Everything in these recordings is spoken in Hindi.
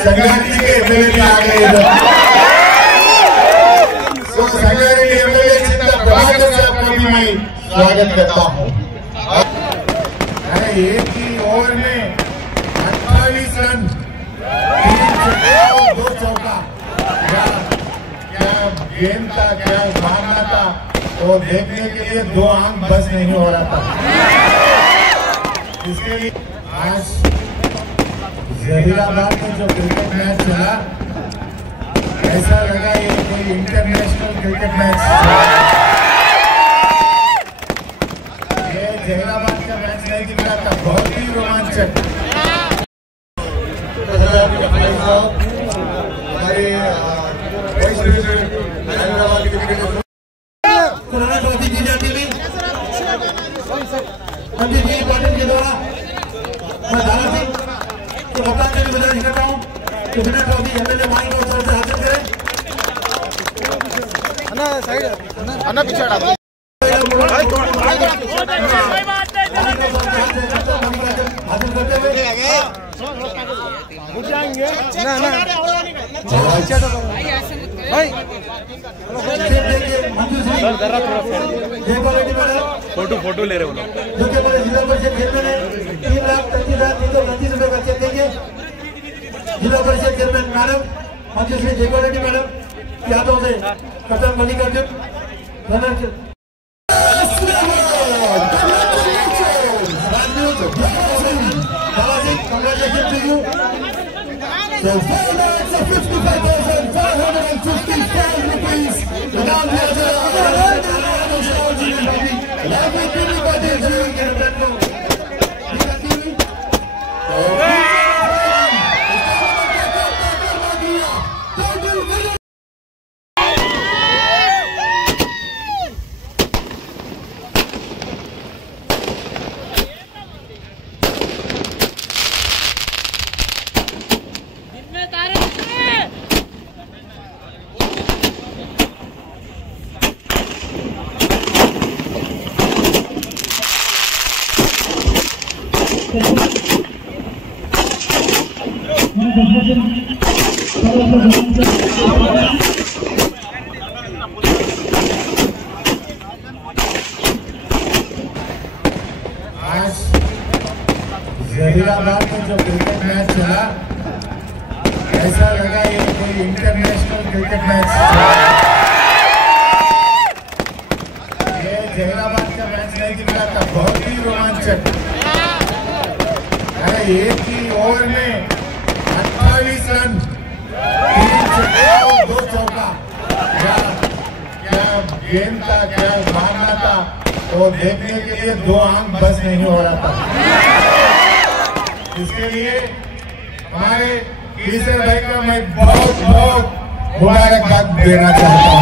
संगारेड्डी के एमएलए आ गए इधर। तो संगारेड्डी एमएलए चिंता प्रभाकर साहब का भी मैं स्वागत करता हूँ। एक ही ओवर में 48 रन, 2 चौका, क्या गेम था, क्या भावना था, तो देखने के लिए 2 आंख बस नहीं हो रहा था। इसके लिए आज जहीराबाद में जो क्रिकेट मैच चला, ऐसा लगा ये कोई इंटरनेशनल क्रिकेट मैच। ये जहीराबाद का मैच नहीं दिख रहा था, बहुत ही रोमांचक। हमारे हैदराबाद क्रिकेट कोरोना ट्रॉफी की जाती है पंडित जी पाटिल के द्वारा। मैं दादा सिंह को बताने की वजह करता हूँ कितने ट्रॉफी एमएलए माइंड को से हासिल करें। अन्ना पीछे हटा दो। हासिल करते हुए फोटो ले रहे हो लोग। जिला परिषद चेयरमैन है 3,33,329 रुपए का चेक देंगे। जिला परिषद chairman madam Manju Shri Jaipal Reddy madam के हाथों से कप्तान Mallikarjun congratulations to you. So 4,55,555 rupees. The down आज जहीराबाद में जो क्रिकेट मैच चला, ऐसा लगा ये कोई इंटरनेशनल क्रिकेट मैच। ये जहीराबाद का मैच नहीं दिख रहा था, बहुत ही रोमांचक। एक ही ओवर में 48 रन, 2 चौका, क्या गेम था, क्या भावना था, तो देखने के लिए 2 आंख बस नहीं हो रहा था। इसके लिए हमारे केसर भाई का मैं बहुत बहुत मुबारकबाद देना चाहता हूँ।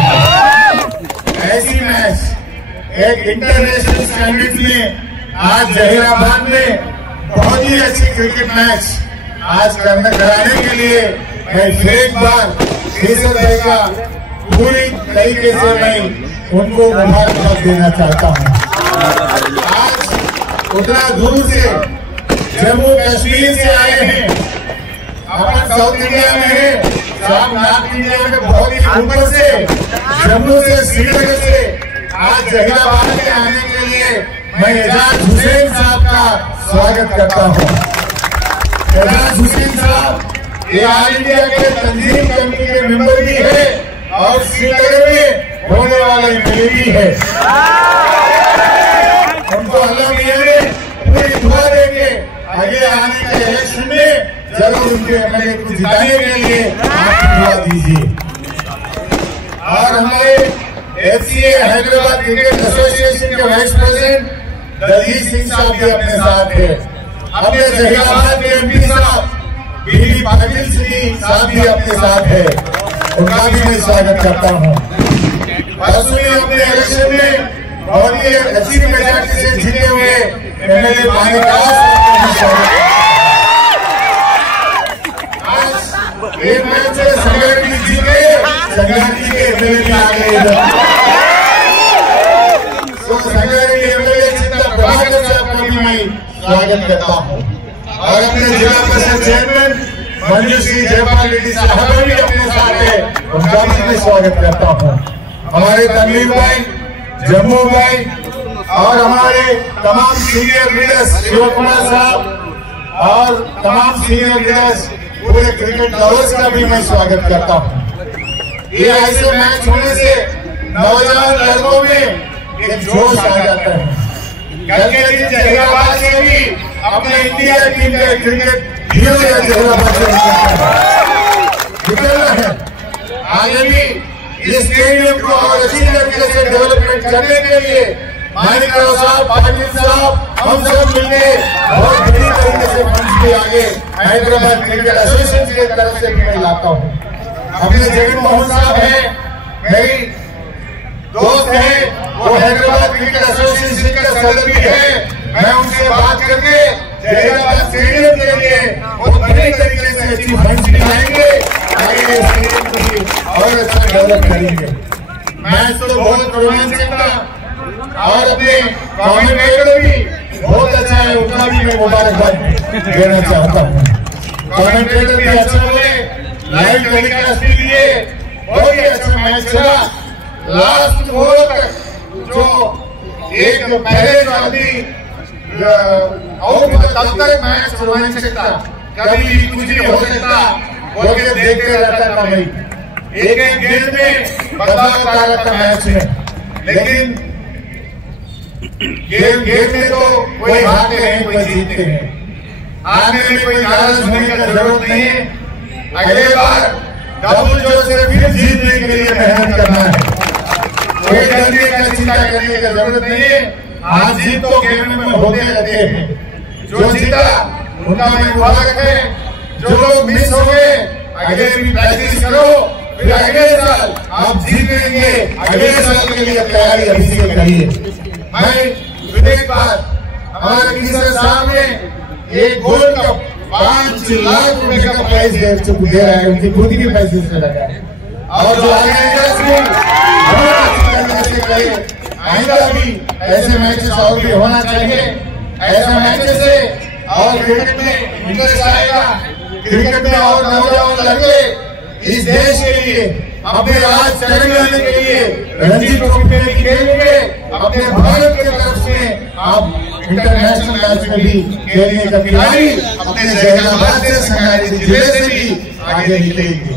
ऐसी मैच एक इंटरनेशनल स्टैंडर्ड में आज जहीराबाद में बहुत ही अच्छी क्रिकेट मैच आज कराने के लिए मैं फिर एक बार केसर भाई का पूरी तरीके से मैं उनको मुबारकबाद देना चाहता हूँ। आज उतना दूर से जम्मू कश्मीर से आए हैं, अपन साउथ इंडिया में है, सब नॉर्थ इंडिया में बहुत ही ऊपर से जम्मू से श्रीनगर से आज जहीराबाद में आने के लिए मैं एजाज हुसैन साहब का स्वागत करता हूँ। एजाज हुसैन साहब ये ऑल इंडिया के तंजीम कमेटी के मेंबर भी है और श्रीनगर में होने वाले एमएलए भी है। उनको अल्लाह मियां ने पूरी दुआ देंगे आगे आने के इलेक्शन में जरूर उनके एमएलए को जिताने के लिए आप दुआ दीजिए। और हमारे एफसीए हैदराबाद क्रिकेट एसोसिएशन के वाइस प्रेसिडेंट दलजीत सिंह साहब भी अपने साथ है। अपने जहीराबाद के एमपी साहब बीडी पाटिल साहब भी अपने साथ है, उनका भी मैं स्वागत करता हूँ। परसों अपने इलेक्शन में बहुत ही अच्छी मेजॉरिटी से जीते हुए एमएलए मानिक आज ये मैच संगारेड्डी जीते, संगारेड्डी के एमएलए आ गए इधर। तो संगारेड्डी एमएलए चिंता प्रभाकर साहब का भी मैं स्वागत करता हूँ। और अपने जिला परिषद चेयरमैन मंजूश्री जयपाल रेड्डी साहब भी अपने साथ है, उनका भी मैं स्वागत करता हूँ। हमारे तनवीर भाई, जम्मू भाई और हमारे तमाम सीनियर लीडर्स, शिव कुमार साहब और तमाम सीनियर लीडर्स, पूरे क्रिकेट लवर्स का भी मैं स्वागत करता हूँ। ये ऐसे मैच होने से नौजवान लड़कों में एक जोश आ जाता है। कल के दिन जहीराबाद से भी अपने इंडिया टीम के क्रिकेट हीरो या जहीराबाद से निकलना है। आगे भी इस स्टेडियम को और अच्छी तरीके से डेवलपमेंट करने के लिए मानिकराव साहब, पाटिल साहब, हम सब मिलकर बहुत बड़ी तरीके से फंड्स के आगे हैदराबाद क्रिकेट एसोसिएशन की तरफ से मैं लाता हूँ। अपने जगन मोहन साहब है, मेरी दोस्त है, वो हैदराबाद क्रिकेट एसोसिएशन का सदस्य भी है। मैं उनसे बात करके जहीराबाद स्टेडियम के लिए बहुत बड़े तरीके से अच्छी फंड्स दिलाएंगे, आगे स्टेडियम को भी और अच्छा डेवलप करेंगे। मैच तो बहुत रोमांचक था और अपने कमेंटेटर भी बहुत अच्छा है, उनका भी मैं मुबारकबाद देना चाहता हूँ। कमेंटेटर भी अच्छा बोले, लाइव टेलीकास्ट के लिए बहुत ही अच्छा मैच चला। लास्ट ओवर तक जो एक पहले जो आदमी आउट तब तक मैच रोमांचक था, कभी भी कुछ नहीं हो सकता बोल के देखते रहता था भाई। एक एक गेंद में बदलाव आ रहा था मैच में, लेकिन गेम में तो कोई हारते हैं, कोई जीतते हैं। आने में कोई नाराज होने की जरूरत नहीं है। अगले बार डबल जोश से फिर जीतने के लिए मेहनत करना है। कोई डरने का, चिंता करने की जरूरत नहीं है। हार जीत तो गेम में होते रहते हैं। जो जीता उनका मैं मुबारक है, जो लोग मिस हो गए अगले भी प्रैक्टिस करो, फिर अगले साल आप जीतेंगे। अगले साल के लिए तैयारी अभी से करिए। मैं विवेक बात हमारे किशन साहब ने एक गोल्ड कप 5 लाख रुपए का प्राइज दे रहा है, उनकी खुद की पैसे से लगा है। और जो आगे आइंदा भी ऐसे मैचेस और भी होना चाहिए। ऐसा मैचेस से और क्रिकेट में इंटरेस्ट आएगा, क्रिकेट में और नौजवान लड़के इस देश के लिए, अपने राज तेलंगाना के लिए रणजी ट्रॉफी में भी खेलेंगे। अपने भारत की तरफ से आप इंटरनेशनल मैच में भी खेलने का खिलाड़ी अपने जहीराबाद से, संगारेड्डी जिले से भी आगे निकलेंगे।